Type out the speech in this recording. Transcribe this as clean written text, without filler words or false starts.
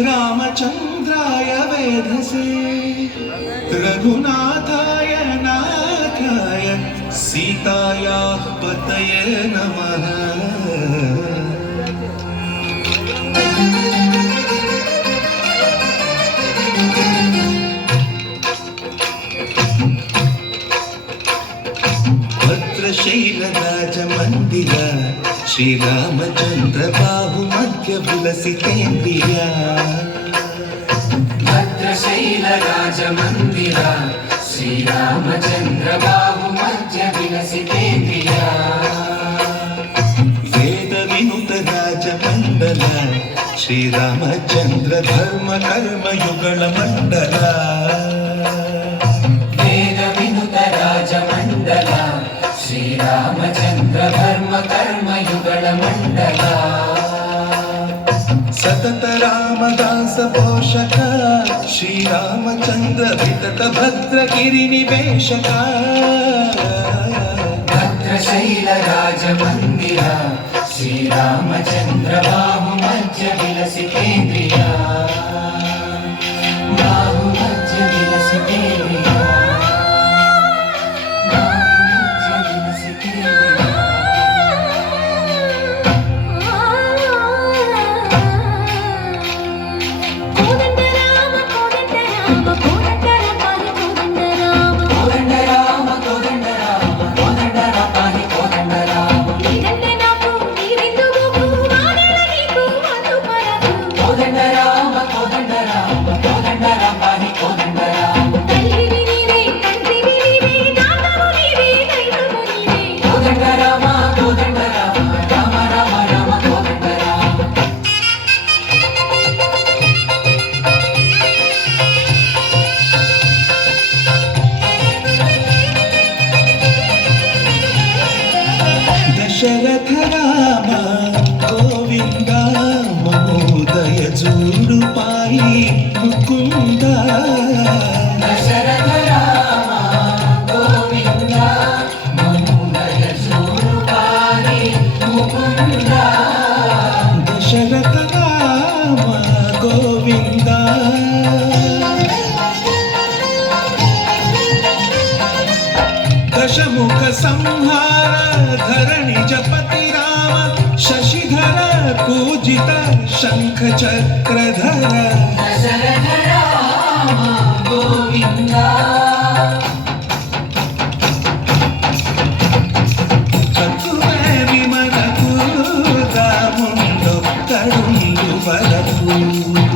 रामचन्द्राय वेधसे रघुनाथाय नाथाय सीतायाः पतये नमः। भद्रशैलराजमन्दिर श्रीरामचन्द्र बाहुमध्य विलसितेन्द्रिय। भद्रशैलराजमन्दिर श्रीरामचन्द्र बाहुमध्य विलसितेन्द्रिय। वेदविनुत राजमण्डल श्रीरामचन्द्र धर्म कर्म युगल मण्डल। वेदविनुत राजमण्डल श्रीरामचन्द्र धर्म कर्म युगल मण्डल। सतत रामदास पोषक श्रीरामचन्द्र वितत भद्रगिरि निवेशक। भद्रशैलराजमन्दिर श्रीरामचन्द्र बाहुमध्य विलसितेन्द्रिय। बाहुमध्य विलसितेन्द्रिय। दशरथ राम गोविंद महोदय जूडु पाई मुकुंद। दशरथ राम गोविंद महोदय जूडु पाई मुकुंद। दशरथ राम गोविंद दशमुख संहार धरणि जपति राम शशिधर पूजित शंख चक्रधर। दशरथ राम गोविंद ककुवे विमल पूर्व मुंडो करुंडु बलपू।